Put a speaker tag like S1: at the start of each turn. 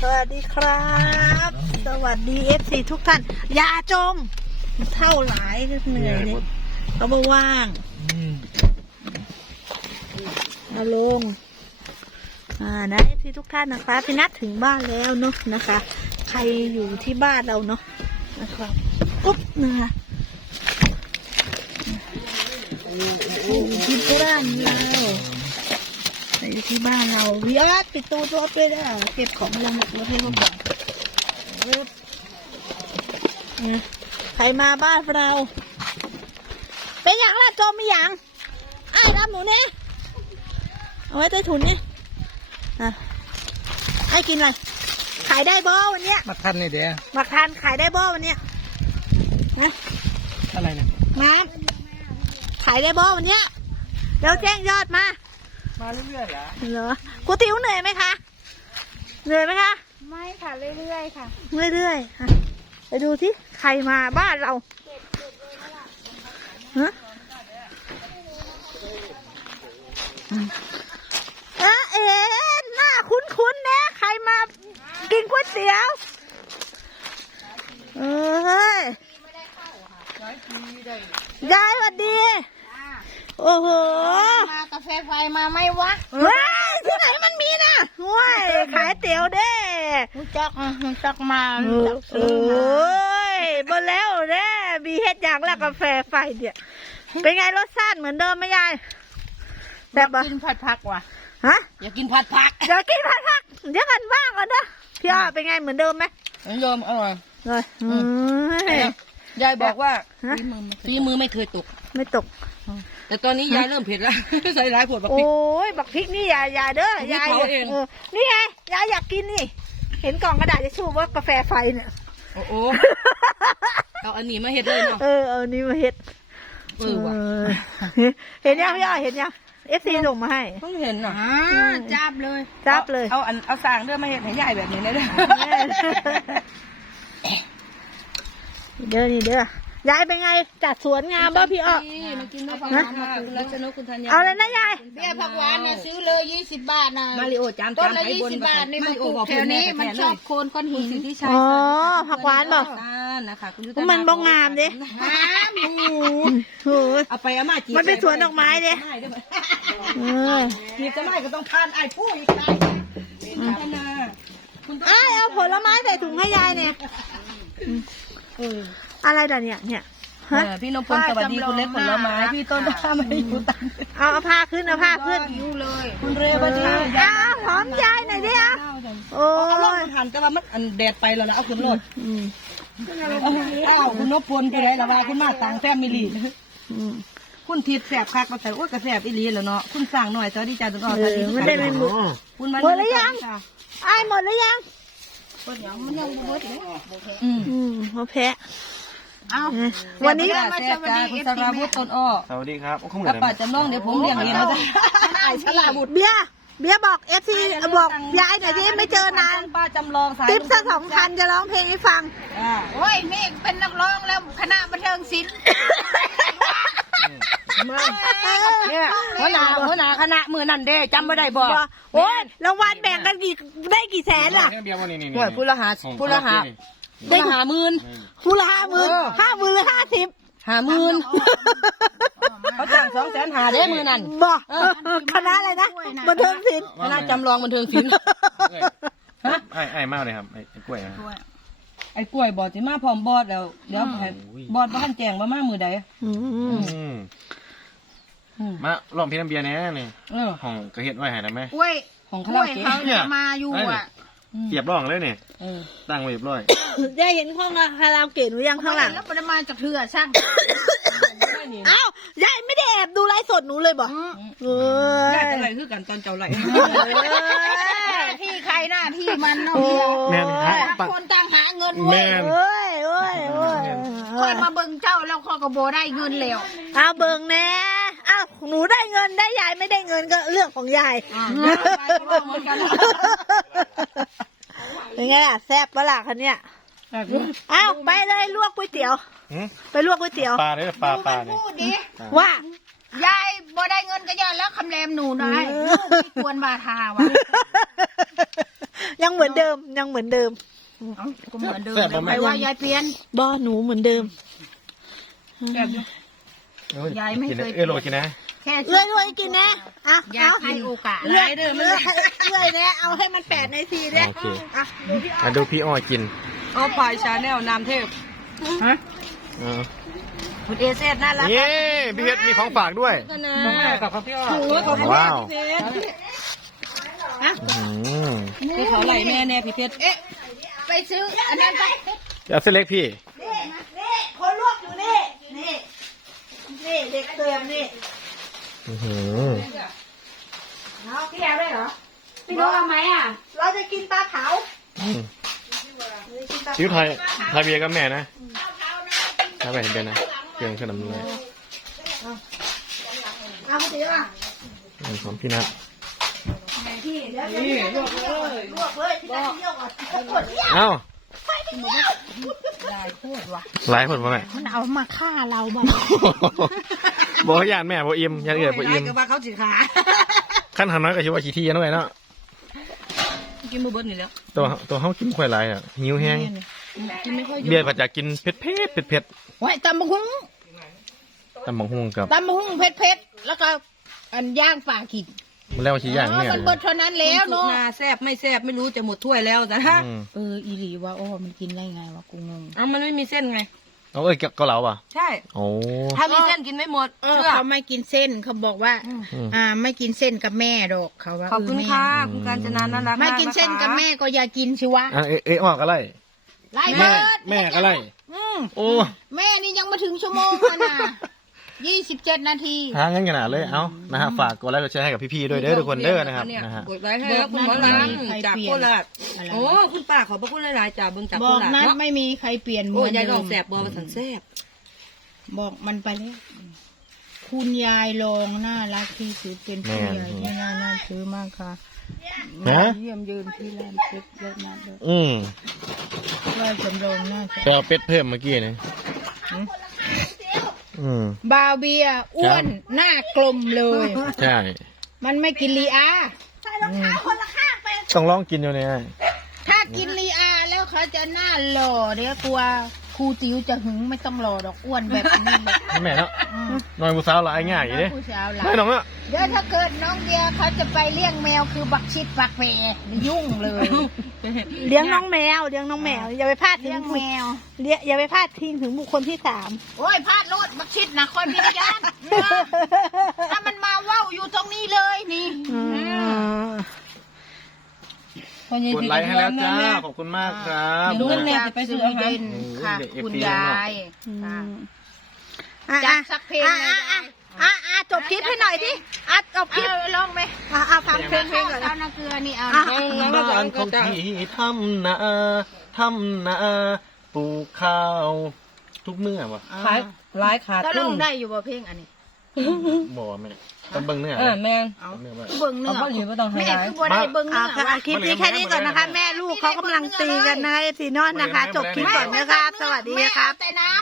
S1: สวัสดีครับสวัสดีFCทุกท่านอย่าจมเท่าหลายเหนื่อยเลยเขาบอกว่างมาลงนะFCทุกท่านนะคะพี่นัดถึงบ้านแล้วเนาะนะคะใครอยู่ที่บ้านเราเนาะนะคะปุ๊บนะคะที่บ้านเราอยู่ที่บ้านเราวิออสปิดตู้ตัวไปได้เก็บของลงรถให้เขาก่อนใครมาบ้านเราเป็นอย่างละจมไม่อย่างรับหนูเนี่ยเอาไว้ใต้ถุนเนี่ยให้กินอะไรขายได้บ่วันเนี้ย
S2: มาทันนี่เดี๋ยว
S1: มาทานขายได้บ่วันเนี้ยนะ
S2: อะไรเนี่ย
S1: มาขายได้บ่วันเนี้ยแล้วแจ้งยอดมา
S2: เรื่อยๆ
S1: เหรอกูติ๋วเหนื่อยไหมคะเหนื่อยไหมคะ
S3: ไม่ค่ะเรื่อยๆค่ะ
S1: เรื่อยๆไปดูที่ใครมาบ้านเราฮะหน้าคุ้นๆนะใครมากินก๋วยเตี๋ยวยายสวัสดีโอ้โห
S3: มากาแฟไฟมาไหมวะ
S1: ที่ไหนมันมีนะว้ยขายเตี๋ยวเด้
S3: มุจักมา
S1: โอ้ยบนแล้วเด้มีเฮ็ดอย่างแล้วกาแฟไฟเนี่ยเป็นไงรสชาติเหมือนเดิมไหมยาย
S3: แต่กินผัดผักว่ะ
S1: ฮะ
S3: อยากกินผัดผัก
S1: อยากกินผัดผักเดี๋ยวกันบ้างก่อนนะพี่อ้อเป็นไงเหมือนเดิมไหม
S3: เหมือนเดิมอร่อย
S1: เลย
S3: ยายบอกว่าฝีมือไม่เคยตก
S1: ไม่ตก
S3: แต่ตอนนี้ยายเริ่มเผ็ดแล้วใส่หลายขวดบักพริก
S1: โอ้ยบักพริกนี่ยายเด้อยายนี่ไงยายอยากกินนี่เห็นกล่องกระดาษจะชูว่ากาแฟไฟเนี่ย
S3: โอ้โหเอาอันนี้มาเห็ดเลยเนาะ
S1: เอาอันนี้มาเห็ดเห็นยังพี่อ้อเห็นยังFC ส่งมาให้
S3: เพิ่งเห็นอ่ะจับเลย
S1: เอา
S3: สางด้วยมาเห็ดให้ยายแบบนี้นะ
S1: เด้อนี่เด้อยายเป็นไงจัดสวนงามบ่พี่อ้อ
S3: มากินน้ำผักหวานคุณรัชนกคุณธัญญา
S1: เอาเลยนะยาย
S3: เบี้ยผักหวานนะซื้อเลย20 บาทนะมาริโอจาน
S1: ต้
S3: นละ20 บาทนี่มันปลูกแถวนี้มันชอบโคนก้อนหินที่ใช้
S1: ผักหวานบ่
S3: นะคะ
S1: มันบ้องงามดิ
S3: เอาไปเอามาจี
S1: มันเป็นสวนดอกไม้ดิ
S3: จีจะไม่ก็ต้องทานไอ้ผู้อีกไร
S1: เอาผลไม้ใส่ถุงให้ยายเนี่ยอะไรด่ะเนี่ย
S3: พี่นพพลสวัสดีคุณเล็กผลไม้พี่ต้นข้ามาอยู่ตัน
S1: เอาผ้าขึ้น
S3: อยู่เลยคุณเรวดี
S1: หอมยายหน่อยดิโอ้
S3: ยหันแต่ว่ามันอันแดดไปแล้วเอาขึ้นรถเอาคุณนพพลไปไหนละว่าคุณมาต่างแฟมิลี่คุณทิดแสบคักมาแต่โอ้ยกระแสบอีหลีแล้วเนาะคุณสั่งหน่อยสวัสดีจ้าทุกคน
S1: ไม่ได้เป็น
S3: คุณ
S1: หมดหรือยังหมดหรือยัง
S3: มันยังหมดเลย
S1: เขาแพ้วันนี้
S3: มาสวัสดีคุณสราวุฒิต้นอ้อ
S2: สวัสดีครับ
S3: แล้วป้าจำลองเดี๋ยวผมเลี้ยงเองนะจ๊ะ
S1: ไอ้ฉลาบุตรเบี้ยบอกFCบอกยายหน่อยที่ไม่เจอนาน
S3: ป้าจำลองสาย
S1: ติ๊บสัก2,000จะร้องเพลงให้ฟัง
S3: โอ้ยนี่เป็นนักร้องแล้วคณะบันเทิงศิลป์เนี่ยหัวหน้าคณะมือนั่นเด้จำไม่ได้บอก
S1: โอ้ยรางวัลแบ่งกันกี่แสนล่ะ
S3: โอ้ยผู้ละหา50,000ผู้ละ50,000
S1: หรือ50,000
S3: 50,000เขาจ้าง250,000ได้มือนั่น
S1: บอกคณะอะไรนะบันเทิงศิลป์
S3: คณะจำลองบันเทิงศิลป์
S2: ไอ้มากเลยครับไอ้กล้วย
S3: ไอ้กล้วยบอดสิมาพร้อมบอดแล้วเดี๋ยวบอดบ้านแจงว่ามามือใด
S2: มาลองพี่น้ำเบียร์เนี่ยนี่ของกระเฮ็ดไว้หายได้ไหม
S3: ของเขาจะมาอยู่อ่ะ
S2: เรียบร้อยเลยเนี่ยตั้งไว้เรียบร้อย
S1: ได้เห็นห้องคาราโอเกะหนูยังข้างหลัง
S3: แล้วปริมาณจากเถื่อช่าง
S1: ยายไม่ได้แอบดูไลฟ์สดหนูเลยบ่
S3: ยายจะไรคือกันตอนเจ้าไรพี่ใครหน้าพี่มันเนาะคนต่างหาเงิน
S1: เว้ย
S3: คนมาเบิ่งเจ้าแล้วเขาก็โบได้เงินแล้ว
S1: เอาเบิ่งแน่หนูได้เงินได้ยายไม่ได้เงินก็เรื่องของยายเป็นไงล่ะแซ่บปะล่ะคันเนี้ยไปเลยลวกก๋วยเตี๋ยวไปลวกก๋วยเตี๋ยว
S2: ปลาเนี่ยปลาเนี่ย
S1: ว่ายาย
S3: บ่ได้เงินก็ย้อนแล้วคำแรมหนูน้อยควรบาทาวะ
S1: ยังเหมือนเดิมยังเหมือนเดิม
S3: ก็เหมือนเดิม
S2: แซ่บบ่แม่
S3: ไม่ว่ายายเปลี่ยน
S1: บ่หนูเหมือนเดิม
S3: แบบนี้ ยายไม่เคย
S2: โรยกินนะ
S3: แค่
S1: เอื้อยด้วยกินนะอ่ะ
S3: ยาย
S1: เอา
S3: ให้โอกาส
S1: เอื้อย
S3: เด้อ
S1: เอื้อยเนี่ยเอาให้มัน8 นาทีเนี่ย
S2: โอเค
S1: อ่ะดูพี่อ้อ
S2: มาดูพี่อ้อยกิน
S3: เอาพายชาแนลนามเทพฮะ
S2: เออ
S3: คุณเอเซน่ารัก
S2: นี่พี่เพชรมีของฝากด้วย
S3: กันนะ
S2: กับพี่อ้อ
S3: โอ้ยขอบคุณ
S2: ว้าว
S3: พี่เพชร พี่เขาไหลแม่แน่พี่เพชร
S1: ไปซื้ออันนั้นไป
S2: เอาเส้นเล็กพี่
S1: นี่คนลวกอยู่นี่นี่เด็กเติมนี่
S2: อื้อหือ
S1: เอาพี่แอลได้เหรอพี่รู้ทำไหมอ่ะเราจะกินปลาเผา
S2: อืมซิ้วไทยเบียร์กับแม่นะถ้าไปเห็นเบียร์นะเครื่องขนมเลย
S1: เอาไปซื้ออ่ะ
S2: ของพี่นัท
S1: พี่เดี๋ยวลวกเลยพี่นัทเที่ยวก่อนกดเที่ยว
S2: เอ้า
S3: ได้พูดว่ะ
S2: หลายคนมาแม่
S1: มันเอามาฆ่าเราบ้า
S2: บอกให้ยานแม่บอกอิมยานเอือบอกอิม
S3: ก็ว่าเขาสิขา
S2: ขั้นหันน้อยก็ชิว่าขี้ที่น้อยเนาะ
S3: กินมือเบิ้ลนี่แล้ว
S2: ตัวเขากินค่อยหลายอ่ะหิวแห้ง
S3: กินไม่ค่อย
S2: เบียร์ผัดจากกินเผ็ดเผ็ด
S1: ไว้ตำบักหุ่ง
S2: ตำบักหุ่งกับ
S1: ตำบักหุ่งเผ็ดแล้วก็อันย่างปลากิน
S2: มันแล้วชี้ย่างเนี่ย
S1: มันเบิดเท่านั้นแล้วเนาะ
S3: นาแซบไม่แซบไม่รู้จะหมดถ้วยแล้วนะฮะ
S1: อีหลีว่าโอ้มันกินได้ไงวะกูงง
S3: เอามันไม่มีเส้นไง
S2: เอาเกาเหลาป่ะ
S3: ใช่
S2: โอ้
S3: ถ้ามีเส้นกินไม่หมดเชื่อ
S1: เขาไม่กินเส้นเขาบอกว่า ไม่กินเส้นกับแม่ดอกเขาว่า
S3: ขอบคุณค่ะคุณการจนาน่ารัก
S1: ไม่กินเส้นกับแม่ก็อย่ากินสิวะ
S2: ออกอะไร
S1: ไล่
S2: แม่
S1: เบิด
S2: แม่อะไรโอ้
S1: แม่นี่ยังมาถึงชั่วโมงแล้วนะ27 นาที
S2: หางั้นขนาดเลยเอานะฮะฝากกดไลค์กดแชร์ให้กับพี่ๆด้วยเด้อทุกคนเด้อนะครับนะฮะ
S3: กดไลค์ให้แล้วคุณหมอรันจากโคราชโอ้คุณป้าขอบพระคุณหลายๆจากเบิ่งจาก
S1: บ
S3: โค
S1: อก
S3: ราช
S1: นัด
S3: เนาะ
S1: ไม่มีใครเปลี่ยน
S3: โอ้ยายล
S1: เดิ
S3: อง
S1: ม
S3: แสบบัวมาสันแสบ
S1: บอกมันไปแล้วคุณยายลองน่ารักที่สุดเป็นผู้ใหญ่ที่น่าถือมากค่ะ
S2: ฮะ
S1: เยี่ยมยืนที่ร้านเป็ดเลิศนะเด้อ ว่าสำรองน่าจะ
S2: ไปเอาเป็ดเพิ่มเมื่อกี้นี่
S1: บาวเบียร์อ้วนหน้ากลมเลย
S2: ใช่
S1: มันไม่กินลีอา
S2: ต้องลองกินอยู่เนี่ย
S1: ถ้ากินลีอาแล้วเขาจะหน้าหล่อเดี๋ยวกลัวครูติ๋วจะหึงไม่ต้องหล่อดอกอ้วนแบบนี้แหละ
S2: แม่เนาะน้อยผู้สาวหลายง่ายอยู่เด้
S1: ผู้สาวหลา
S2: ไม่น้องอ่ะ
S1: เดี๋ยวถ้าเกิดน้องเดียเขาจะไปเลี้ยงแมวคือบักชิดบักแม่ยุ่งเลย เลี้ยงน้องแมวเลี้ยงน้องแมวอย่าไปพลาดถึงแมวอย่าไปพลาดทิ้งถึงบุคคลที่3โอ้ยพลาดโลดบักชิดนะคนพิจารถ้ามันมาว่าวอยู่ตรงนี้เลยนี่
S2: กดไลค์ให้แล้วจ้าขอบคุณมากครับ
S3: ดูกันแน่จะไปซื้ออาหาร
S1: ค่ะคุณยายจัดสักเพลงจบคลิปให้หน่อยดิจบคลิปลองไหมฟังเพลงก่อนเอาน้ำเกลือนี่เอา
S2: บ้านของพี่ทำนาปลูกข้าวทุกเมื่อวะ
S3: ขายร้ายขาด
S1: ก็ล
S3: ทุ
S1: ง
S3: น
S1: ได้อยู่บ่เพลงอันนี้
S2: บ่แม่ต้องเบิ่งเนื้อ
S3: แม่น
S2: เนื้อ
S1: เบิ่งเนื้อ
S3: เอาอยู่ก็ต้องให้
S1: แม่
S3: ร้าย
S1: คือบ่ได้เบิ่งเนื้อคลิปนี้แค่นี้ก่อนนะคะ แม่ลูกเขากำลังตีกันนะไอ้สีนอนนะคะ จบคลิปก่อนนะคะสวัสดีครับ